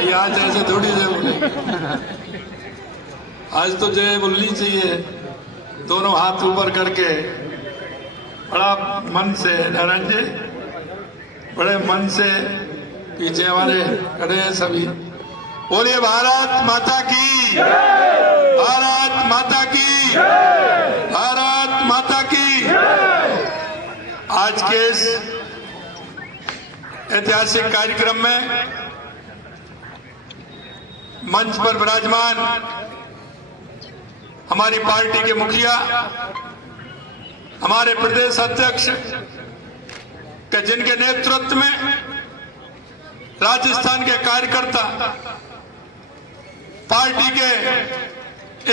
भाई, आज ऐसे थोड़ी जय बोले, आज तो जय बोलनी चाहिए दोनों हाथ ऊपर करके। बड़ा मन से नारायण जी, बड़े मन से पीछे हमारे खड़े हैं सभी। बोलिए भारत माता की, भारत माता की, भारत माता की। आज के इस ऐतिहासिक कार्यक्रम में मंच पर विराजमान हमारी पार्टी के मुखिया, हमारे प्रदेश अध्यक्ष के जिनके नेतृत्व में राजस्थान के कार्यकर्ता पार्टी के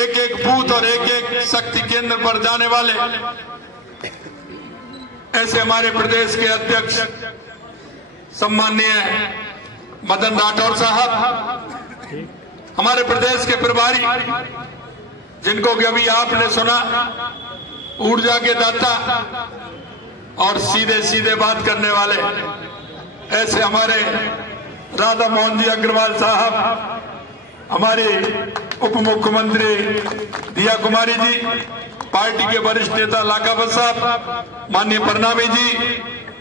एक एक बूथ और एक एक शक्ति केंद्र पर जाने वाले, ऐसे हमारे प्रदेश के अध्यक्ष सम्माननीय मदन राठौर साहब, हमारे प्रदेश के प्रभारी जिनको कि अभी आपने सुना ऊर्जा के दाता और सीधे सीधे बात करने वाले, ऐसे हमारे राधा मोहन जी अग्रवाल साहब, हमारे उप मुख्यमंत्री दिया कुमारी जी, पार्टी के वरिष्ठ नेता लाखावत साहब, माननीय परनामी जी,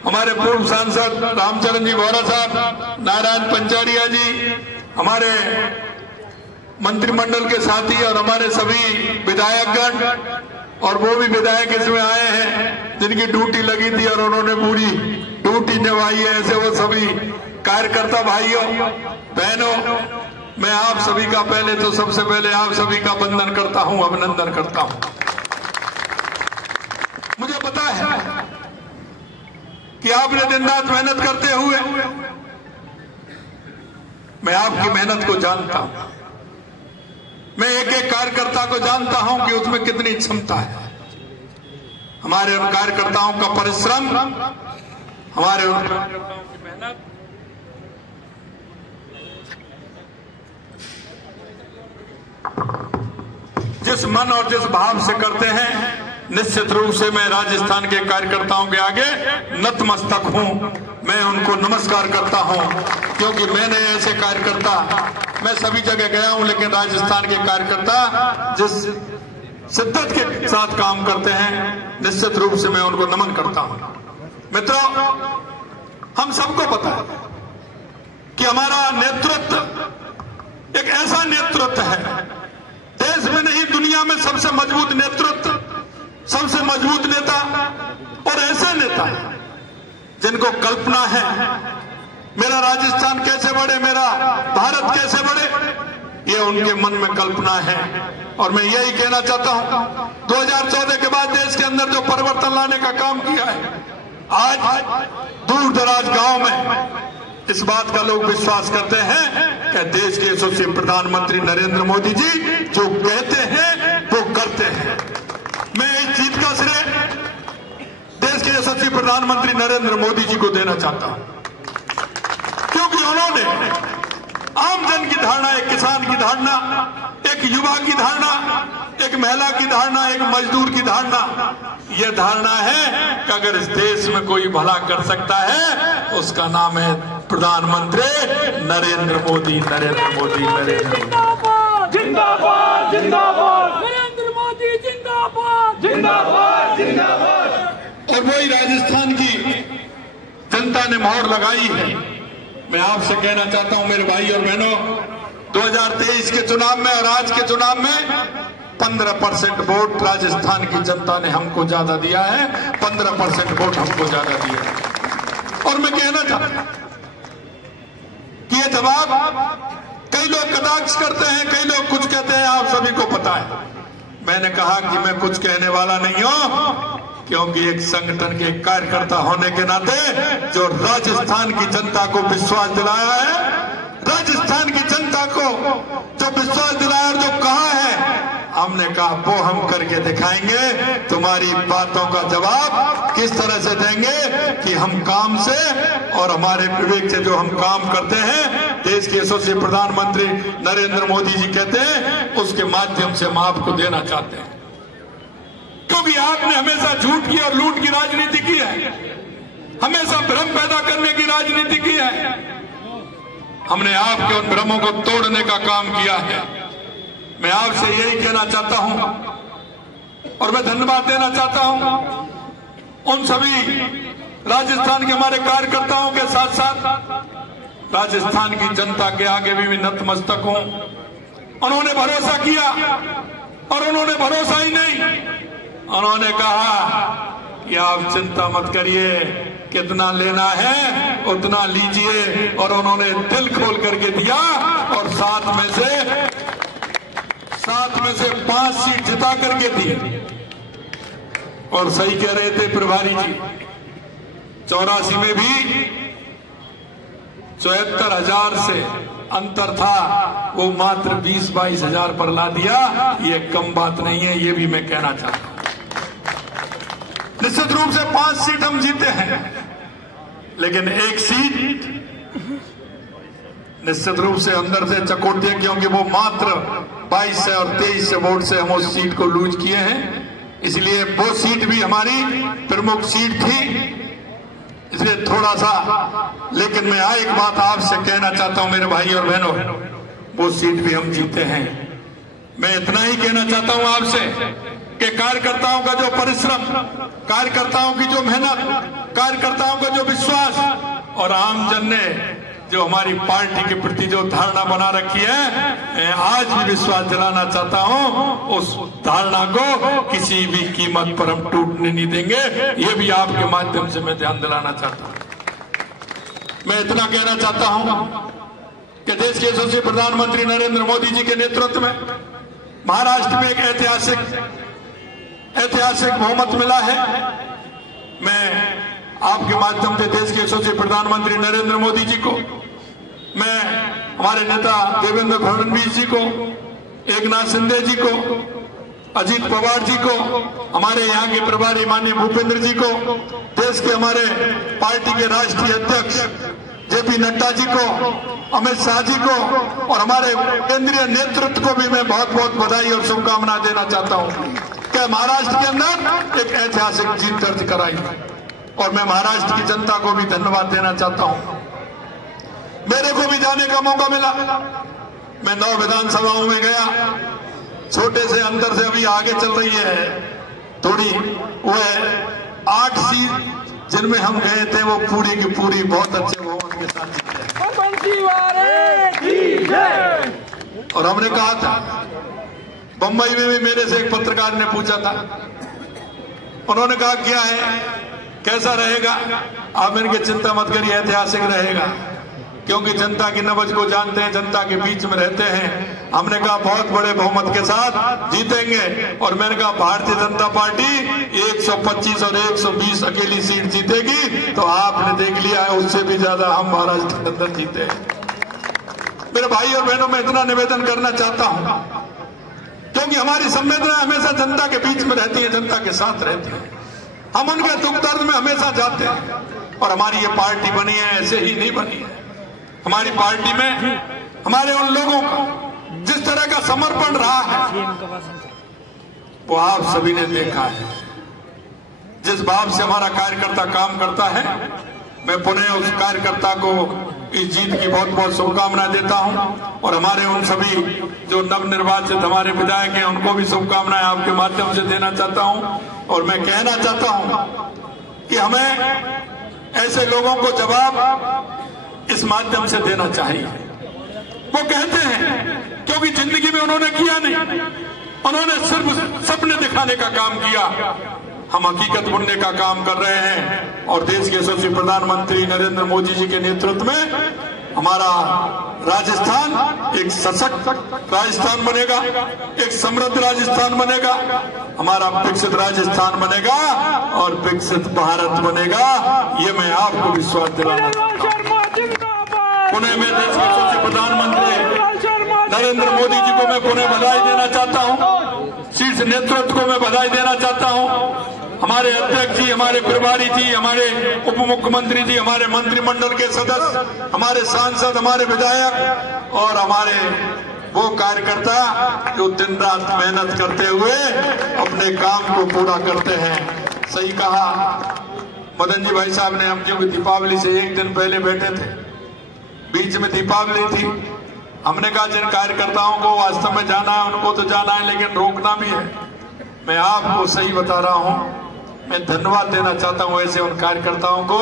हमारे पूर्व सांसद रामचरण जी बोहरा साहब, नारायण पंचारिया जी, हमारे मंत्रिमंडल के साथी और हमारे सभी विधायकगण और वो भी विधायक इसमें आए हैं जिनकी ड्यूटी लगी थी और उन्होंने पूरी ड्यूटी निभाई है, ऐसे वो सभी कार्यकर्ता भाइयों बहनों, मैं आप सभी का पहले तो सबसे पहले आप सभी का वंदन करता हूं, अभिनंदन करता हूं। मुझे पता है कि आपने दिन रात मेहनत करते हुए, मैं आपकी मेहनत को जानता हूं, मैं एक एक कार्यकर्ता को जानता हूं कि उसमें कितनी क्षमता है। हमारे उन कार्यकर्ताओं का परिश्रम, हमारे उन कार्यकर्ताओं की मेहनत, जिस मन और जिस भाव से करते हैं, निश्चित रूप से मैं राजस्थान के कार्यकर्ताओं के आगे नतमस्तक हूं, मैं उनको नमस्कार करता हूं, क्योंकि मैंने ऐसे कार्यकर्ता, मैं सभी जगह गया हूं, लेकिन राजस्थान के कार्यकर्ता जिस शिद्दत के साथ काम करते हैं, निश्चित रूप से मैं उनको नमन करता हूं। मित्रों, हम सबको पता है कि हमारा नेतृत्व एक ऐसा नेतृत्व है, देश में नहीं दुनिया में सबसे मजबूत नेतृत्व, सबसे मजबूत नेता, और ऐसे नेता जिनको कल्पना है मेरा राजस्थान कैसे बढ़े, मेरा भारत कैसे बढ़े, ये उनके मन में कल्पना है। और मैं यही कहना चाहता हूं, 2014 के बाद देश के अंदर जो परिवर्तन लाने का काम किया है, आज दूर दराज गांव में इस बात का लोग विश्वास करते हैं कि देश के यशस्वी प्रधानमंत्री नरेंद्र मोदी जी जो कहते हैं वो करते हैं। मैं इस जीत का श्रेय देश के यशस्वी प्रधानमंत्री नरेंद्र मोदी जी को देना चाहता हूं, क्योंकि उन्होंने आम जन की धारणा, एक किसान की धारणा, एक युवा की धारणा, एक महिला की धारणा, एक मजदूर की धारणा, यह धारणा है कि अगर इस देश में कोई भला कर सकता है उसका नाम है प्रधानमंत्री नरेंद्र मोदी, नरेंद्र मोदी, नरेंद्र जिंदाबाद जिंदाबाद जिंदाबाद, नरेंद्र मोदी जिंदाबाद जिंदाबाद जिंदाबाद। और वही राजस्थान की जनता ने मोहर लगाई है। मैं आपसे कहना चाहता हूं मेरे भाई और बहनों, 2023 के चुनाव में और आज के चुनाव में 15% वोट राजस्थान की जनता ने हमको ज्यादा दिया है, 15% वोट हमको ज्यादा दिया है। और मैं कहना चाहता हूं कि ये जवाब कई लोग कटाक्ष करते हैं, कई लोग कुछ कहते हैं, आप सभी को पता है। मैंने कहा कि मैं कुछ कहने वाला नहीं हूं, क्योंकि एक संगठन के कार्यकर्ता होने के नाते जो राजस्थान की जनता को विश्वास दिलाया है, राजस्थान की जनता को जो विश्वास दिलाया और जो कहा है, हमने कहा वो हम करके दिखाएंगे। तुम्हारी बातों का जवाब किस तरह से देंगे कि हम काम से और हमारे विवेक से जो हम काम करते हैं, देश के यशस्वी प्रधानमंत्री नरेंद्र मोदी जी कहते हैं, उसके माध्यम से हम आपको देना चाहते हैं। क्योंकि आपने हमेशा झूठ की और लूट की राजनीति की है, हमेशा भ्रम पैदा करने की राजनीति की है। हमने आपके उन भ्रमों को तोड़ने का काम किया है। मैं आपसे यही कहना चाहता हूं और मैं धन्यवाद देना चाहता हूं उन सभी राजस्थान के हमारे कार्यकर्ताओं के साथ साथ राजस्थान की जनता के आगे भी नतमस्तक हूं। उन्होंने भरोसा किया और उन्होंने भरोसा ही नहीं, उन्होंने कहा कि आप चिंता मत करिए, कितना लेना है उतना लीजिए, और उन्होंने दिल खोल करके दिया और 7 में से 5 सीट जिता करके दी। और सही कह रहे थे प्रभारी जी, 84 में भी 74,000 से अंतर था, वो मात्र 20-22 हजार पर ला दिया। ये कम बात नहीं है, ये भी मैं कहना चाहता हूं। निश्चित रूप से 5 सीट हम जीते हैं, लेकिन 1 सीट निश्चित रूप से अंदर से चकोटी है, क्योंकि वो मात्र 22 से और 23 से वोट से हम उस सीट को लूज किए हैं। इसलिए वो सीट भी हमारी प्रमुख सीट थी, इसलिए थोड़ा सा, लेकिन मैं एक बात आपसे कहना चाहता हूं मेरे भाई और बहनों, वो सीट भी हम जीते हैं। मैं इतना ही कहना चाहता हूं आपसे कि कार्यकर्ताओं का जो परिश्रम, कार्यकर्ताओं की जो मेहनत, कार्यकर्ताओं का जो विश्वास और आमजन ने जो हमारी पार्टी के प्रति जो धारणा बना रखी है, मैं आज भी विश्वास दिलाना चाहता हूं, उस धारणा को किसी भी कीमत पर हम टूटने नहीं देंगे। ये भी आपके माध्यम से मैं ध्यान दिलाना चाहता हूं। मैं इतना कहना चाहता हूं कि देश के यशस्वी प्रधानमंत्री नरेंद्र मोदी जी के नेतृत्व में महाराष्ट्र में एक ऐतिहासिक बहुमत मिला है। मैं आपके माध्यम से देश के यशस्वी प्रधानमंत्री नरेंद्र मोदी जी को, मैं हमारे नेता देवेंद्र फडणवीस जी को, एकनाथ शिंदे जी को, अजीत पवार जी को, हमारे यहाँ के प्रभारी माननीय भूपेंद्र जी को, देश के हमारे पार्टी के राष्ट्रीय अध्यक्ष जेपी नड्डा जी को, अमित शाह जी को और हमारे केंद्रीय नेतृत्व को भी मैं बहुत बहुत बधाई और शुभकामनाएं देना चाहता हूँ कि महाराष्ट्र के अंदर एक ऐतिहासिक जीत दर्ज कराई। और मैं महाराष्ट्र की जनता को भी धन्यवाद देना चाहता हूं। मेरे को भी जाने का मौका मिला, मैं 9 विधानसभाओं में गया, छोटे से अंतर से अभी आगे चल रही है थोड़ी, वो है 8 सीट जिनमें हम गए थे, वो पूरी की पूरी बहुत अच्छे बहुमत के साथ जीते। और हमने कहा था, बंबई में भी मेरे से एक पत्रकार ने पूछा था, उन्होंने कहा क्या है, कैसा रहेगा? आप इनकी चिंता मत करिए, ऐतिहासिक रहेगा, क्योंकि जनता की नब्ज को जानते हैं, जनता के बीच में रहते हैं। हमने कहा बहुत बड़े बहुमत के साथ जीतेंगे। और मैंने कहा भारतीय जनता पार्टी 125 और 120 अकेली सीट जीतेगी, तो आपने देख लिया है, उससे भी ज्यादा हम महाराष्ट्र के अंदर जीते। मेरे भाई और बहनों, मैं इतना निवेदन करना चाहता हूं, क्योंकि हमारी संवेदना हमेशा जनता के बीच में रहती है, जनता के साथ रहती है। हम उनके दुख दर्द में हमेशा जाते हैं। और हमारी ये पार्टी बनी है, ऐसे ही नहीं बनी है। हमारी पार्टी में हमारे उन लोगों का जिस तरह का समर्पण रहा है, वो आप सभी ने देखा है। जिस भाव से हमारा कार्यकर्ता काम करता है, मैं पुनः उस कार्यकर्ता को इस जीत की बहुत बहुत शुभकामनाएं देता हूं। और हमारे उन सभी जो नवनिर्वाचित हमारे विधायक हैं, उनको भी शुभकामनाएं आपके माध्यम से देना चाहता हूं। और मैं कहना चाहता हूं कि हमें ऐसे लोगों को जवाब इस माध्यम से देना चाहिए। वो कहते हैं, क्योंकि जिंदगी में उन्होंने किया नहीं, उन्होंने सिर्फ सपने दिखाने का काम किया। हम हकीकत बुनने का काम कर रहे हैं। और देश के यशस्वी प्रधानमंत्री नरेंद्र मोदी जी के नेतृत्व में हमारा राजस्थान एक सशक्त राजस्थान बनेगा, एक समृद्ध राजस्थान बनेगा, हमारा विकसित राजस्थान बनेगा और विकसित भारत बनेगा। ये मैं आपको विश्वास दिलाना चाहता हूं। पुनः मैं देश के यशस्वी प्रधानमंत्री नरेंद्र मोदी जी को मैं पुनः बधाई देना चाहता हूं, शीर्ष नेतृत्व को मैं बधाई देना चाहता हूं, हमारे अध्यक्ष जी, हमारे प्रभारी जी, हमारे उप मुख्यमंत्री जी, हमारे मंत्रिमंडल के सदस्य, हमारे सांसद, हमारे विधायक और हमारे वो कार्यकर्ता जो दिन रात मेहनत करते हुए अपने काम को पूरा करते हैं। सही कहा मदन जी भाई साहब ने, हम जो दीपावली से एक दिन पहले बैठे थे, बीच में दीपावली थी, हमने कहा जिन कार्यकर्ताओं को वास्तव में जाना है उनको तो जाना है, लेकिन रोकना भी है। मैं आपको सही बता रहा हूं, मैं धन्यवाद देना चाहता हूं ऐसे उन कार्यकर्ताओं को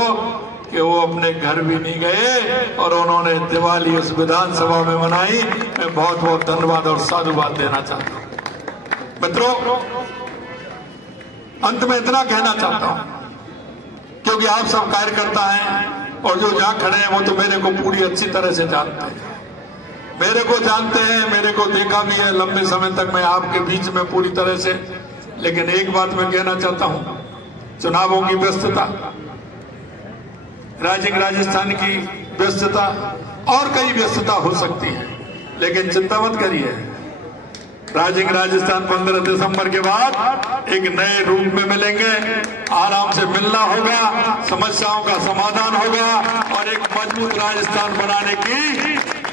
कि वो अपने घर भी नहीं गए और उन्होंने दिवाली उस विधानसभा में मनाई। मैं बहुत बहुत धन्यवाद और साधुवाद देना चाहता हूं। मित्रों, अंत में इतना कहना चाहता हूं, क्योंकि आप सब कार्यकर्ता हैं और जो जहां खड़े हैं वो तो मेरे को पूरी अच्छी तरह से जानते हैं, मेरे को जानते हैं, मेरे को देखा भी है लंबे समय तक मैं आपके बीच में पूरी तरह से। लेकिन एक बात मैं कहना चाहता हूं, चुनावों की व्यस्तता, राइजिंग राजस्थान की व्यस्तता और कई व्यस्तता हो सकती है, लेकिन चिंता मत करिए, राइजिंग राजस्थान 15 दिसंबर के बाद एक नए रूप में मिलेंगे। आराम से मिलना होगा, समस्याओं का समाधान होगा और एक मजबूत राजस्थान बनाने की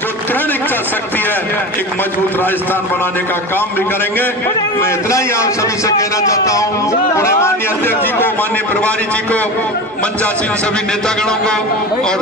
जो दृढ़ इच्छा शक्ति है, एक मजबूत राजस्थान बनाने का काम भी करेंगे। मैं इतना ही आप सभी से कहना चाहता हूँ, पूरे माननीय अध्यक्ष जी को, माननीय प्रभारी जी को, मंचासीन सभी नेतागणों को और